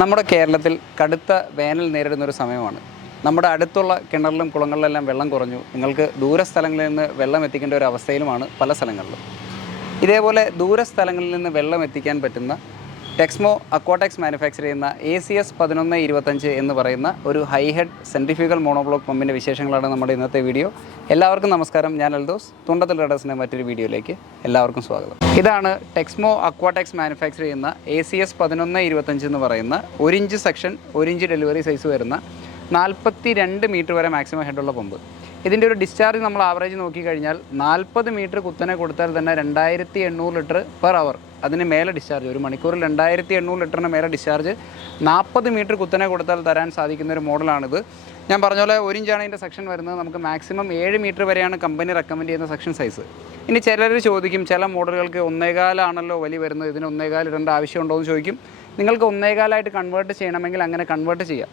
നമ്മുടെ കേരളത്തിൽ കടുത്ത വേനൽ നേരിടുന്നൊരു സമയമാണ്. നമ്മുടെ അടുത്തുള്ള കിണറിലും കുളങ്ങളിലെല്ലാം വെള്ളം കുറഞ്ഞു. നിങ്ങൾക്ക് ദൂരസ്ഥലങ്ങളിൽ നിന്ന് വെള്ളം എത്തിക്കേണ്ട ഒരു അവസ്ഥയിലുമാണ് പല സ്ഥലങ്ങളിലും. ഇതേപോലെ ദൂരസ്ഥലങ്ങളിൽ നിന്ന് വെള്ളം എത്തിക്കാൻ പറ്റുന്ന ടെക്സ്മോ അക്വാടെക്സ് മാനുഫാക്ചർ ചെയ്യുന്ന ACS 1125 എന്ന് പറയുന്ന ഒരു ഹൈ ഹെഡ് സെൻട്രിഫ്യൂഗൽ മോണോബ്ലോക്ക് പമ്പിൻ്റെ വിശേഷങ്ങളാണ് നമ്മുടെ ഇന്നത്തെ വീഡിയോ. എല്ലാവർക്കും നമസ്കാരം. ഞാൻ അൽദോസ്. തുണ്ടത്തിൽ റഡേഴ്സിൻ്റെ മറ്റൊരു വീഡിയോയിലേക്ക് എല്ലാവർക്കും സ്വാഗതം. ഇതാണ് ടെക്സ്മോ അക്വാടെക്സ് മാനുഫാക്ചർ ചെയ്യുന്ന ACS 1125 എന്ന് പറയുന്ന 1 inch section 1 inch delivery size വരുന്ന 42 മീറ്റർ വരെ മാക്സിമം ഹെഡുള്ള പമ്പ്. ഇതിൻ്റെ ഒരു ഡിസ്ചാർജ് നമ്മൾ ആവറേജ് നോക്കിക്കഴിഞ്ഞാൽ 40 മീറ്റർ കുത്തനെ കൊടുത്താൽ തന്നെ 2800 ലിറ്റർ പെർ അവർ അതിന് മേലെ ഡിസ്ചാർജ്, ഒരു മണിക്കൂറിൽ 2800 ലിറ്ററിന് മേലെ ഡിസ്ചാർജ് 40 മീറ്റർ കുത്തനെ കൊടുത്താൽ തരാൻ സാധിക്കുന്ന ഒരു മോഡലാണിത്. ഞാൻ പറഞ്ഞ പോലെ 1 ഇഞ്ചാണ് ഇതിൻ്റെ സെക്ഷൻ വരുന്നത്. നമുക്ക് മാക്സിമം 7 മീറ്റർ വരെയാണ് കമ്പനി റെക്കമെൻഡ് ചെയ്യുന്ന സെക്ഷൻ സൈസ്. ഇനി ചിലർ ചോദിക്കും, ചില മോഡലുകൾക്ക് 1.25 ആണല്ലോ വലി വരുന്നത്, ഇതിന് 1.25 ഇടേണ്ട ആവശ്യമുണ്ടോ എന്ന് ചോദിക്കും. നിങ്ങൾക്ക് 1.25 കൺവേർട്ട് ചെയ്യണമെങ്കിൽ അങ്ങനെ കൺവേർട്ട് ചെയ്യാം.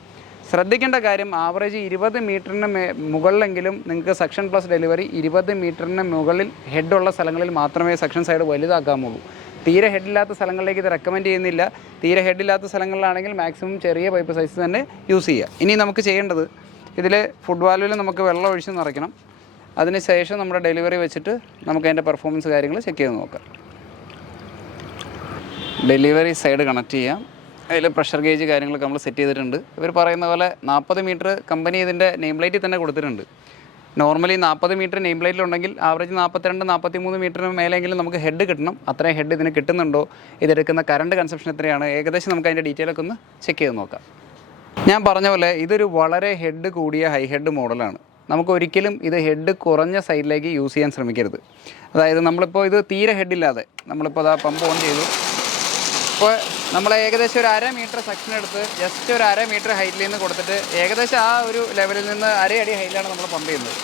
ശ്രദ്ധിക്കേണ്ട കാര്യം, ആവറേജ് 20 മീറ്ററിന് മുകളിലെങ്കിലും നിങ്ങൾക്ക് സെക്ഷൻ പ്ലസ് ഡെലിവറി 20 മീറ്ററിന് മുകളിൽ ഹെഡുള്ള സ്ഥലങ്ങളിൽ മാത്രമേ സെക്ഷൻ സൈഡ് വലുതാക്കാമുള്ളൂ. തീരെ ഹെഡില്ലാത്ത സ്ഥലങ്ങളിലേക്ക് ഇത് റെക്കമെൻഡ് ചെയ്യുന്നില്ല. തീരെ ഹെഡില്ലാത്ത സ്ഥലങ്ങളിലാണെങ്കിൽ മാക്സിമം ചെറിയ പൈപ്പ് സൈസ് തന്നെ യൂസ് ചെയ്യുക. ഇനി നമുക്ക് ചെയ്യേണ്ടത്, ഇതിൽ ഫുഡ് വാൽവിൽ നമുക്ക് വെള്ളം ഒഴിച്ച് നിറയ്ക്കണം. അതിനുശേഷം നമ്മുടെ ഡെലിവറി വെച്ചിട്ട് നമുക്ക് അതിൻ്റെ പെർഫോമൻസ് കാര്യങ്ങൾ ചെക്ക് ചെയ്ത് നോക്കാം. ഡെലിവറി സൈഡ് കണക്ട് ചെയ്യാം. അതിൽ പ്രഷർ ഗേജ് കാര്യങ്ങളൊക്കെ നമ്മൾ സെറ്റ് ചെയ്തിട്ടുണ്ട്. ഇവർ പറയുന്ന പോലെ 40 മീറ്റർ കമ്പനി ഇതിൻ്റെ നെയിം പ്ലേറ്റിൽ തന്നെ കൊടുത്തിട്ടുണ്ട്. നോർമലി 40 മീറ്റർ നെയിം പ്ലേറ്റിലുണ്ടെങ്കിൽ ആവറേജ് 42-43 മീറ്ററിന് മേലെങ്കിലും നമുക്ക് ഹെഡ് കിട്ടണം. അത്രയും ഹെഡ് ഇതിന് കിട്ടുന്നുണ്ടോ, ഇതെടുക്കുന്ന കറണ്ട് കൺസപ്ഷൻ എത്രയാണ്, ഏകദേശം നമുക്ക് അതിൻ്റെ ഡീറ്റെയിലൊക്കെ ഒന്ന് ചെക്ക് ചെയ്ത് നോക്കാം. ഞാൻ പറഞ്ഞ പോലെ ഇതൊരു വളരെ ഹെഡ് കൂടിയ ഹൈ ഹെഡ് മോഡലാണ്. നമുക്കൊരിക്കലും ഇത് ഹെഡ് കുറഞ്ഞ സൈഡിലേക്ക് യൂസ് ചെയ്യാൻ ശ്രമിക്കരുത്. അതായത് നമ്മളിപ്പോൾ ഇത് തീരെ ഹെഡില്ലാതെ നമ്മളിപ്പോൾ അതാ പമ്പ് ഓൺ ചെയ്തു. ഇപ്പോൾ നമ്മൾ ഏകദേശം ഒരു 1/2 മീറ്റർ സെക്ഷൻ എടുത്ത് ജസ്റ്റ് ഒരു 1/2 മീറ്റർ ഹൈറ്റിൽ നിന്ന് കൊടുത്തിട്ട് ഏകദേശം ആ ഒരു ലെവലിൽ നിന്ന് 1/2 അടി ഹൈറ്റിലാണ് നമ്മൾ പമ്പ് ചെയ്യുന്നത്.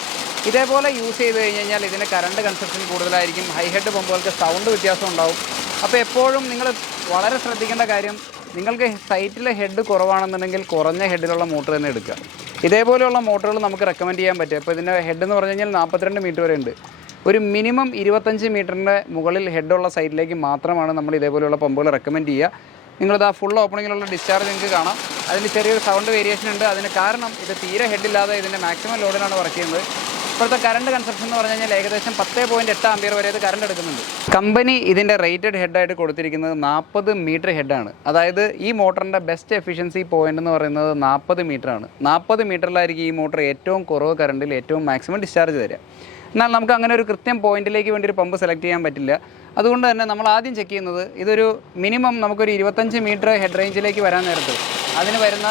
ഇതേപോലെ യൂസ് ചെയ്ത് കഴിഞ്ഞാൽ ഇതിന് കറണ്ട് കൺസപ്ഷൻ കൂടുതലായിരിക്കും. ഹൈ ഹെഡ് പമ്പുകൾക്ക് സൗണ്ട് വ്യത്യാസം ഉണ്ടാവും. അപ്പോൾ എപ്പോഴും നിങ്ങൾ വളരെ ശ്രദ്ധിക്കേണ്ട കാര്യം, നിങ്ങൾക്ക് സൈറ്റിലെ ഹെഡ് കുറവാണെന്നുണ്ടെങ്കിൽ കുറഞ്ഞ ഹെഡിലുള്ള മോട്ടർ തന്നെ എടുക്കുക. ഇതേപോലെയുള്ള മോട്ടറുകൾ നമുക്ക് റെക്കമെൻഡ് ചെയ്യാൻ പറ്റും. അപ്പോൾ ഇതിൻ്റെ ഹെഡ് എന്ന് പറഞ്ഞു കഴിഞ്ഞാൽ 42 മീറ്റർ വരെ ഉണ്ട്. ഒരു മിനിമം 25 മീറ്ററിൻ്റെ മുകളിൽ ഹെഡുള്ള സൈഡിലേക്ക് മാത്രമാണ് നമ്മൾ ഇതേപോലെയുള്ള പമ്പുകൾ റെക്കമെൻഡ് ചെയ്യുക. നിങ്ങളിത് ആ ഫുൾ ഓപ്പണിങ്ങിലുള്ള ഡിസ്ചാർജ് നിങ്ങൾക്ക് കാണാം. അതിന് ചെറിയൊരു സൗണ്ട് വേരിയേഷൻ ഉണ്ട്. അതിന് കാരണം ഇത് തീരെ ഹെഡില്ലാതെ ഇതിൻ്റെ മാക്സിമം ലോഡിലാണ് വർക്ക് ചെയ്യുന്നത്. ഇപ്പോഴത്തെ കറണ്ട് കൺസപ്ഷൻ എന്ന് പറഞ്ഞു കഴിഞ്ഞാൽ ഏകദേശം 10.8 ആംപിയർ വരെ ഇത് കറണ്ട് എടുക്കുന്നുണ്ട്. കമ്പനി ഇതിൻ്റെ റേറ്റഡ് ഹെഡായിട്ട് കൊടുത്തിരിക്കുന്നത് 40 മീറ്റർ ഹെഡാണ്. അതായത് ഈ മോട്ടറിൻ്റെ ബെസ്റ്റ് എഫിഷ്യൻസി പോയിൻ്റ് എന്ന് പറയുന്നത് 40 മീറ്ററാണ്. 40 മീറ്ററിലായിരിക്കും ഈ മോട്ടർ ഏറ്റവും കുറവ് കറണ്ടിൽ ഏറ്റവും മാക്സിമം ഡിസ്ചാർജ് തരിക. എന്നാൽ നമുക്ക് അങ്ങനെ ഒരു കൃത്യം പോയിന്റിലേക്ക് വേണ്ടി ഒരു പമ്പ് സെലക്ട് ചെയ്യാൻ പറ്റില്ല. അതുകൊണ്ട് തന്നെ നമ്മൾ ആദ്യം ചെക്ക് ചെയ്യുന്നത്, ഇതൊരു മിനിമം നമുക്കൊരു 25 മീറ്റർ ഹെഡ് റേഞ്ചിലേക്ക് വരാൻ നേരത്ത് അതിന് വരുന്ന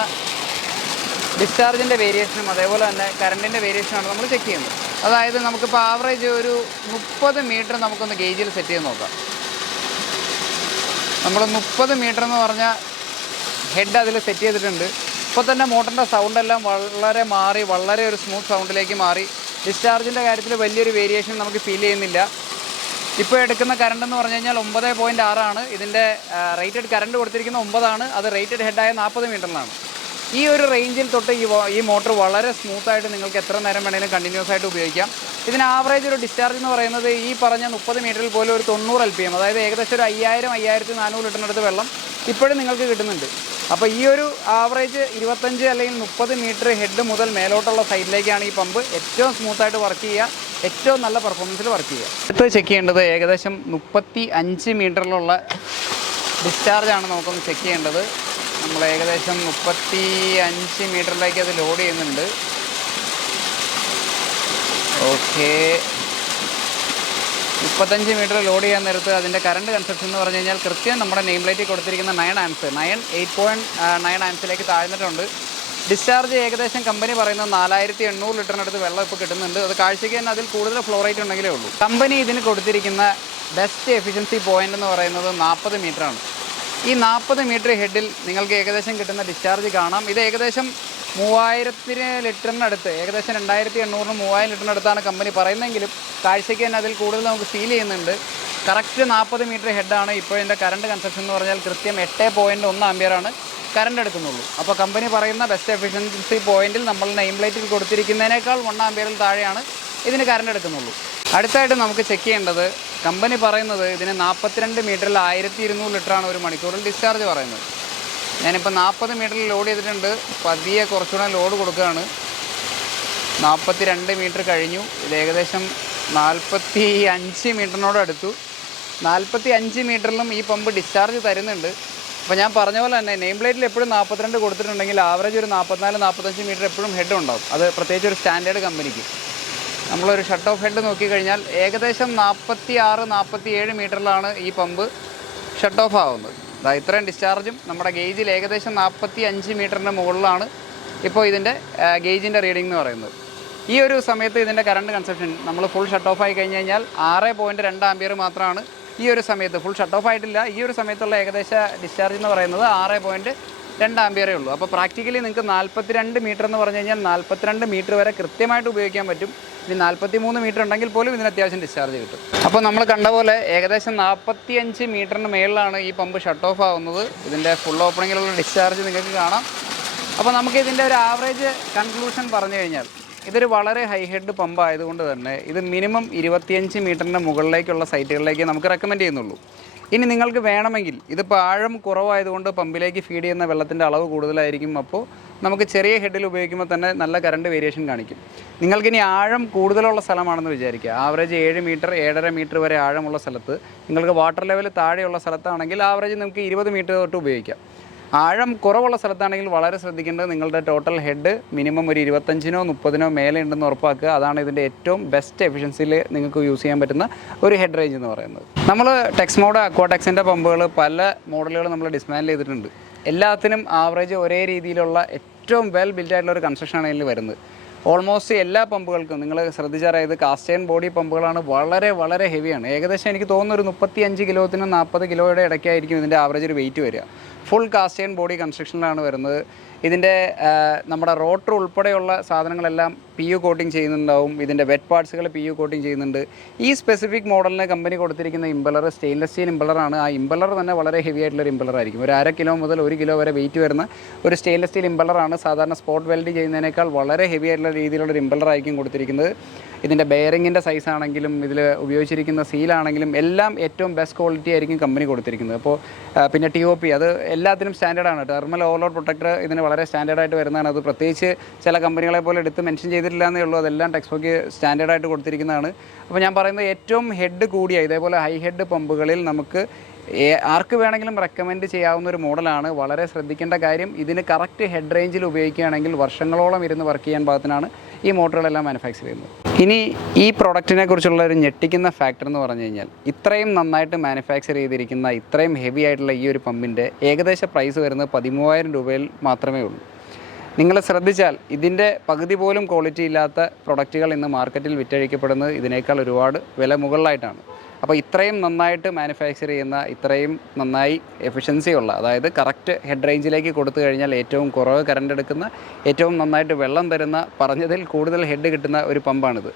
ഡിസ്ചാർജിൻ്റെ വേരിയേഷനും അതേപോലെ തന്നെ കറണ്ടിൻ്റെ വേരിയേഷനാണ് നമ്മൾ ചെക്ക് ചെയ്യുന്നത്. അതായത് നമുക്കിപ്പോൾ ആവറേജ് ഒരു 30 മീറ്റർ നമുക്കൊന്ന് ഗേജിൽ സെറ്റ് ചെയ്ത് നോക്കാം. നമ്മൾ 30 മീറ്റർ എന്ന് പറഞ്ഞാൽ ഹെഡ് അതിൽ സെറ്റ് ചെയ്തിട്ടുണ്ട്. ഇപ്പോൾ തന്നെ മോട്ടറിൻ്റെ സൗണ്ടെല്ലാം വളരെ മാറി, വളരെ ഒരു സ്മൂത്ത് സൗണ്ടിലേക്ക് മാറി. ഡിസ്ചാർജിൻ്റെ കാര്യത്തിൽ വലിയൊരു വേരിയേഷൻ നമുക്ക് ഫീൽ ചെയ്യുന്നില്ല. ഇപ്പോൾ എടുക്കുന്ന കറണ്ട് എന്ന് പറഞ്ഞു കഴിഞ്ഞാൽ 9.6 ആണ്. ഇതിൻ്റെ റേറ്റഡ് കറണ്ട് കൊടുത്തിരിക്കുന്ന 9 ആണ്. അത് റേറ്റഡ് ഹെഡായ 40 മീറ്ററിലാണ്. ഈ ഒരു റേഞ്ചിൽ തൊട്ട് ഈ മോട്ടർ വളരെ സ്മൂത്തായിട്ട് നിങ്ങൾക്ക് എത്ര നേരം വേണമെങ്കിലും കണ്ടിന്യൂസ് ആയിട്ട് ഉപയോഗിക്കാം. ഇതിന് ആവറേജ് ഒരു ഡിസ്ചാർജ് എന്ന് പറയുന്നത് ഈ പറഞ്ഞ 30 മീറ്ററിൽ പോലും ഒരു 90 LPM, അതായത് ഏകദേശം ഒരു 5000-5400 ലിറ്ററിനടുത്ത് വെള്ളം ഇപ്പോഴും നിങ്ങൾക്ക് കിട്ടുന്നുണ്ട്. അപ്പോൾ ഈ ഒരു ആവറേജ് 25 അല്ലെങ്കിൽ 30 മീറ്റർ ഹെഡ് മുതൽ മേലോട്ടുള്ള സൈഡിലേക്കാണ് ഈ പമ്പ് ഏറ്റവും സ്മൂത്തായിട്ട് വർക്ക് ചെയ്യുക, ഏറ്റവും നല്ല പെർഫോമൻസിൽ വർക്ക് ചെയ്യുക. അടുത്ത് ചെക്ക് ചെയ്യേണ്ടത് ഏകദേശം 35 മീറ്ററിലുള്ള ഡിസ്ചാർജാണ് നമുക്കൊന്ന് ചെക്ക് ചെയ്യേണ്ടത്. നമ്മൾ ഏകദേശം 35 മീറ്ററിലേക്ക് അത് ലോഡ് ചെയ്യുന്നുണ്ട്. ഓക്കെ, 35 മീറ്റർ ലോഡ് ചെയ്യാൻ നേരത്ത് അതിൻ്റെ കറണ്ട് കൺസപ്ഷൻ എന്ന് പറഞ്ഞു കഴിഞ്ഞാൽ കൃത്യം നമ്മുടെ നെയിം പ്ലേറ്റിൽ കൊടുത്തിരിക്കുന്ന 9 ആംപ്സ് 8.9 ആംപ്സിലേക്ക് താഴ്ന്നിട്ടുണ്ട്. ഡിസ്ചാർജ് ഏകദേശം കമ്പനി പറയുന്നത് 4800 ലിറ്ററിനടുത്ത് വെള്ളം ഇപ്പോൾ കിട്ടുന്നുണ്ട്. അത് കാഴ്ചയ്ക്ക് തന്നെ അതിൽ കൂടുതൽ ഫ്ലോ റേറ്റ് ഉണ്ടെങ്കിലേ ഉള്ളൂ. കമ്പനി ഇതിന് കൊടുത്തിരിക്കുന്ന ബെസ്റ്റ് എഫിഷ്യൻസി പോയിൻ്റ് എന്ന് പറയുന്നത് 40 മീറ്ററാണ്. ഈ 40 മീറ്റർ ഹെഡിൽ നിങ്ങൾക്ക് ഏകദേശം കിട്ടുന്ന ഡിസ്ചാർജ് കാണാം. ഇത് ഏകദേശം 3000 ലിറ്ററിനടുത്ത്, ഏകദേശം 2800-3000 ലിറ്ററിനടുത്താണ് കമ്പനി പറയുന്നതെങ്കിലും കാഴ്ചയ്ക്ക് തന്നെ അതിൽ കൂടുതൽ നമുക്ക് ഫീൽ ചെയ്യുന്നുണ്ട്. കറക്റ്റ് 40 മീറ്റർ ഹെഡാണ്. ഇപ്പോൾ ഇതിൻ്റെ കറണ്ട് കൺസപ്ഷൻ എന്ന് പറഞ്ഞാൽ കൃത്യം 8.1 ആംപിയറാണ് കറണ്ട് എടുക്കുന്നുള്ളൂ. അപ്പോൾ കമ്പനി പറയുന്ന ബെസ്റ്റ് എഫിഷ്യൻസി പോയിന്റിൽ നമ്മൾ നെയിം പ്ലേറ്റിൽ കൊടുത്തിരിക്കുന്നതിനേക്കാൾ 1 ആംപിയറിൽ താഴെയാണ് ഇതിന് കറണ്ട് എടുക്കുന്നുള്ളൂ. അടുത്തായിട്ട് നമുക്ക് ചെക്ക് ചെയ്യേണ്ടത്, കമ്പനി പറയുന്നത് ഇതിന് 42 മീറ്ററിൽ 1200 ലിറ്ററാണ് ഒരു മണിക്കൂറിൽ ഡിസ്ചാർജ് പറയുന്നത്. ഞാനിപ്പോൾ 40 മീറ്ററിൽ ലോഡ് ചെയ്തിട്ടുണ്ട്. പതിയെ കുറച്ചുകൂടെ ലോഡ് കൊടുക്കുകയാണ്. 42 മീറ്റർ കഴിഞ്ഞു. ഇത് ഏകദേശം 45 മീറ്ററിനോടടുത്തു. 45 മീറ്ററിലും ഈ പമ്പ് ഡിസ്ചാർജ് തരുന്നുണ്ട്. അപ്പോൾ ഞാൻ പറഞ്ഞ പോലെ തന്നെ നെയിം പ്ലേറ്റിൽ എപ്പോഴും 42 കൊടുത്തിട്ടുണ്ടെങ്കിൽ ആവറേജ് ഒരു 44-45 മീറ്റർ എപ്പോഴും ഹെഡ് ഉണ്ടാവും. അത് പ്രത്യേകിച്ച് ഒരു സ്റ്റാൻഡേർഡ് കമ്പനിക്ക്. നമ്മളൊരു ഷട്ട് ഓഫ് ഹെഡ് നോക്കിക്കഴിഞ്ഞാൽ ഏകദേശം 46-47 മീറ്ററിലാണ് ഈ പമ്പ് ഷട്ട് ഓഫ് ആവുന്നത്. ഇത്രയും ഡിസ്ചാർജും നമ്മുടെ ഗേജിൽ ഏകദേശം 45 മീറ്ററിൻ്റെ മുകളിലാണ് ഇപ്പോൾ ഇതിൻ്റെ ഗേജിൻ്റെ റീഡിംഗ് എന്ന് പറയുന്നത്. ഈ ഒരു സമയത്ത് ഇതിൻ്റെ കറണ്ട് കൺസപ്ഷൻ നമ്മൾ ഫുൾ ഷട്ട് ഓഫ് ആയി കഴിഞ്ഞ് കഴിഞ്ഞാൽ 6.2 ആംപിയർ മാത്രമാണ് ഈ ഒരു സമയത്ത്. ഫുൾ ഷട്ട് ഓഫ് ആയിട്ടില്ല. ഈ ഒരു സമയത്തുള്ള ഏകദേശ ഡിസ്ചാർജ് എന്ന് പറയുന്നത് 6.2 ആംപിയറേ ഉള്ളൂ. അപ്പോൾ പ്രാക്ടിക്കലി നിങ്ങൾക്ക് 42 മീറ്റർ എന്ന് പറഞ്ഞു കഴിഞ്ഞാൽ 42 മീറ്റർ വരെ കൃത്യമായിട്ട് ഉപയോഗിക്കാൻ പറ്റും. ഇനി 43 മീറ്റർ ഉണ്ടെങ്കിൽ പോലും ഇതിന് അത്യാവശ്യം ഡിസ്ചാർജ് കിട്ടും. അപ്പോൾ നമ്മൾ കണ്ട പോലെ ഏകദേശം 45 മീറ്ററിന് മേളിലാണ് ഈ പമ്പ് ഷട്ട് ഓഫ് ആവുന്നത്. ഇതിൻ്റെ ഫുൾ ഓപ്പണിങ്ങിലുള്ള ഡിസ്ചാർജ് നിങ്ങൾക്ക് കാണാം. അപ്പോൾ നമുക്ക് ഇതിൻ്റെ ഒരു ആവറേജ് കൺക്ലൂഷൻ പറഞ്ഞു കഴിഞ്ഞാൽ ഇതൊരു വളരെ ഹൈ ഹെഡ് പമ്പ് ആയതുകൊണ്ട് തന്നെ ഇത് മിനിമം 25 മീറ്ററിൻ്റെ മുകളിലേക്കുള്ള സൈറ്റുകളിലേക്ക് നമുക്ക് റെക്കമെൻഡ് ചെയ്യുന്നുള്ളൂ. ഇനി നിങ്ങൾക്ക് വേണമെങ്കിൽ ഇതിപ്പോൾ ആഴം കുറവായതുകൊണ്ട് പമ്പിലേക്ക് ഫീഡ് ചെയ്യുന്ന വെള്ളത്തിൻ്റെ അളവ് കൂടുതലായിരിക്കും. അപ്പോൾ നമുക്ക് ചെറിയ ഹെഡിൽ ഉപയോഗിക്കുമ്പോൾ തന്നെ നല്ല കറണ്ട് വേരിയേഷൻ കാണിക്കും. നിങ്ങൾക്കിനി ആഴം കൂടുതലുള്ള സ്ഥലമാണെന്ന് വിചാരിക്കുക. ആവറേജ് 7 മീറ്റർ 7.5 മീറ്റർ വരെ ആഴമുള്ള സ്ഥലത്ത്, നിങ്ങൾക്ക് വാട്ടർ ലെവൽ താഴെയുള്ള സ്ഥലത്താണെങ്കിൽ ആവറേജ് നമുക്ക് 20 മീറ്റർ തൊട്ട് ഉപയോഗിക്കാം. ആഴം കുറവുള്ള സ്ഥലത്താണെങ്കിൽ വളരെ ശ്രദ്ധിക്കേണ്ടത് നിങ്ങളുടെ ടോട്ടൽ ഹെഡ് മിനിമം ഒരു 25-30 മേലെ ഉണ്ടെന്ന് ഉറപ്പാക്കുക. അതാണ് ഇതിൻ്റെ ഏറ്റവും ബെസ്റ്റ് എഫിഷ്യൻസിയിൽ നിങ്ങൾക്ക് യൂസ് ചെയ്യാൻ പറ്റുന്ന ഒരു ഹെഡ് റേഞ്ച് എന്ന് പറയുന്നത്. നമ്മൾ ടെക്സ്മോഡ് അക്വാടെക്സിൻ്റെ പമ്പുകൾ പല മോഡലുകൾ നമ്മൾ ഡിസ്മാൻഡിൽ ചെയ്തിട്ടുണ്ട്. എല്ലാത്തിനും ആവറേജ് ഒരേ രീതിയിലുള്ള ഏറ്റവും വെൽ ബിൽഡ് ആയിട്ടുള്ള ഒരു കൺസ്ട്രക്ഷനാണ് ഇതിൽ വരുന്നത്. ഓൾമോസ്റ്റ് എല്ലാ പമ്പുകൾക്കും നിങ്ങൾ ശ്രദ്ധിച്ചറിയാത് കാസ്റ്റ് അയൺ ബോഡി പമ്പുകളാണ്. വളരെ വളരെ ഹെവിയാണ്. ഏകദേശം എനിക്ക് തോന്നുന്നു ഒരു 35 കിലോത്തിനും 40 കിലോയുടെ ഇടയ്ക്കായിരിക്കും ഇതിൻ്റെ ആവറേജ് ഒരു വെയിറ്റ് വരിക. ഫുൾ കാസ്റ്റ് അയൺ ബോഡി കൺസ്ട്രക്ഷനിലാണ് വരുന്നത്. ഇതിൻ്റെ നമ്മുടെ റോട്ടർ ഉൾപ്പെടെയുള്ള സാധനങ്ങളെല്ലാം PU കോട്ടിങ് ചെയ്യുന്നുണ്ടാവും. ഇതിൻ്റെ വെറ്റ് പാർട്സുകൾ PU കോട്ടിങ് ചെയ്യുന്നുണ്ട്. ഈ സ്പെസിഫിക് മോഡലിന് കമ്പനി കൊടുത്തിരിക്കുന്ന ഇമ്പലർ സ്റ്റെയിൻലെസ് സ്റ്റീൽ ഇമ്പലറാണ്. ആ ഇമ്പലർ തന്നെ വളരെ ഹെവി ആയിട്ടുള്ളൊരു ഇമ്പലറായിരിക്കും. ഒരു 1/2 കിലോ മുതൽ 1 കിലോ വരെ വെയിറ്റ് വരുന്ന ഒരു സ്റ്റെയിൻലെസ് സ്റ്റീൽ ഇമ്പലറാണ്. സാധാരണ സ്പോട്ട് വെൽഡ് ചെയ്യുന്നതിനേക്കാൾ വളരെ ഹെവി ആയിട്ടുള്ള രീതിയിലുള്ളൊരു ഇമ്പലറായിരിക്കും കൊടുത്തിരിക്കുന്നത്. ഇതിൻ്റെ ബെയറിങ്ങിൻ്റെ സൈസ് ആണെങ്കിലും ഇതിൽ ഉപയോഗിച്ചിരിക്കുന്ന സീലാണെങ്കിലും എല്ലാം ഏറ്റവും ബെസ്റ്റ് ക്വാളിറ്റി ആയിരിക്കും കമ്പനി കൊടുത്തിരിക്കുന്നത്. അപ്പോൾ പിന്നെ TOP അത് എല്ലാത്തിനും സ്റ്റാൻഡേർഡാണ്. തെർമൽ ഓവർലോഡ് പ്രൊട്ടക്ടർ ഇതിന് വളരെ സ്റ്റാൻഡേർഡായിട്ട് വരുന്നതാണ്. അത് പ്രത്യേകിച്ച് ചില കമ്പനികളെ പോലെ എടുത്ത് മെൻഷൻ ചെയ്തിട്ടില്ല എന്നേ ഉള്ളൂ. അതെല്ലാം ടെക്സ്മോക്ക് സ്റ്റാൻഡേർഡായിട്ട് കൊടുത്തിരിക്കുന്നതാണ്. അപ്പോൾ ഞാൻ പറയുന്നത് ഏറ്റവും ഹെഡ് കൂടിയ ഇതേപോലെ ഹൈ ഹെഡ് പമ്പുകളിൽ നമുക്ക് ആർക്ക് വേണമെങ്കിലും റെക്കമെൻഡ് ചെയ്യാവുന്ന ഒരു മോഡലാണ്. വളരെ ശ്രദ്ധിക്കേണ്ട കാര്യം ഇതിന് കറക്റ്റ് ഹെഡ് റേഞ്ചിൽ ഉപയോഗിക്കുകയാണെങ്കിൽ വർഷങ്ങളോളം ഇരുന്ന് വർക്ക് ചെയ്യാൻ പാകത്തിനാണ് ഈ മോട്ടറുകളെല്ലാം മാനുഫാക്ചർ ചെയ്യുന്നത്. ഇനി ഈ പ്രൊഡക്റ്റിനെ കുറിച്ചുള്ള ഒരു ഞെട്ടിക്കുന്ന ഫാക്ടർ എന്ന് പറഞ്ഞു കഴിഞ്ഞാൽ ഇത്രയും നന്നായിട്ട് മാനുഫാക്ചർ ചെയ്തിരിക്കുന്ന ഇത്രയും ഹെവി ആയിട്ടുള്ള ഈ ഒരു പമ്പിൻ്റെ ഏകദേശ പ്രൈസ് വരുന്നത് 13,000 രൂപയിൽ മാത്രമേ ഉള്ളൂ. നിങ്ങൾ ശ്രദ്ധിച്ചാൽ ഇതിൻ്റെ പകുതി പോലും ക്വാളിറ്റി ഇല്ലാത്ത പ്രൊഡക്റ്റുകൾ ഇന്ന് മാർക്കറ്റിൽ വിറ്റഴിക്കപ്പെടുന്നത് ഇതിനേക്കാൾ ഒരുപാട് വില മുകളിലായിട്ടാണ്. അപ്പോൾ ഇത്രയും നന്നായിട്ട് മാനുഫാക്ചർ ചെയ്യുന്ന ഇത്രയും നന്നായി എഫിഷ്യൻസി ഉള്ള അതായത് കറക്റ്റ് ഹെഡ് റേഞ്ചിലേക്ക് കൊടുത്തു കഴിഞ്ഞാൽ ഏറ്റവും കുറവ് കറണ്ട് എടുക്കുന്ന ഏറ്റവും നന്നായിട്ട് വെള്ളം തരുന്ന പറഞ്ഞതിൽ കൂടുതൽ ഹെഡ് കിട്ടുന്ന ഒരു പമ്പാണിത്.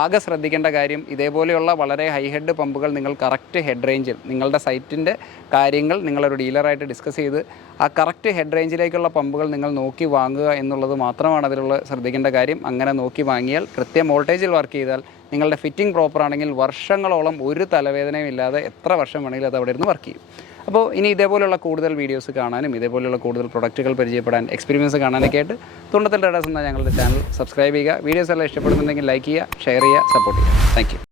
ആകെ ശ്രദ്ധിക്കേണ്ട കാര്യം ഇതേപോലെയുള്ള വളരെ ഹൈ ഹെഡ് പമ്പുകൾ നിങ്ങൾ കറക്റ്റ് ഹെഡ് റേഞ്ചിൽ നിങ്ങളുടെ സൈറ്റിൻ്റെ കാര്യങ്ങൾ നിങ്ങളൊരു ഡീലറായിട്ട് ഡിസ്കസ് ചെയ്ത് ആ കറക്റ്റ് ഹെഡ് റേഞ്ചിലേക്കുള്ള പമ്പുകൾ നിങ്ങൾ നോക്കി വാങ്ങുക എന്നുള്ളത് മാത്രമാണ് അതിലുള്ള ശ്രദ്ധിക്കേണ്ട കാര്യം. അങ്ങനെ നോക്കി വാങ്ങിയാൽ കൃത്യം വോൾട്ടേജിൽ വർക്ക് ചെയ്താൽ നിങ്ങളുടെ ഫിറ്റിംഗ് പ്രോപ്പർ ആണെങ്കിൽ വർഷങ്ങളോളം ഒരു തലവേദനയും ഇല്ലാതെ എത്ര വർഷം വേണമെങ്കിലും അത് അവിടെ ഇരുന്ന് വർക്ക് ചെയ്യും. അപ്പോൾ ഇനി ഇതേപോലെയുള്ള കൂടുതൽ വീഡിയോസ് കാണാനും ഇതേപോലെയുള്ള കൂടുതൽ പ്രൊഡക്റ്റുകൾ പരിചയപ്പെടാൻ എക്സ്പീരിയൻസ് കാണാനൊക്കെ ആയിട്ട് തുണ്ടത്തിൽ ട്രേഡേഴ്സ് എന്ന ഞങ്ങളുടെ ചാനൽ സബ്സ്ക്രൈബ് ചെയ്യുക. വീഡിയോസ് എല്ലാം ഇഷ്ടപ്പെടുന്നുണ്ടെങ്കിൽ ലൈക്ക് ചെയ്യുക, ഷെയർ ചെയ്യുക, സപ്പോർട്ട് ചെയ്യുക. Thank you.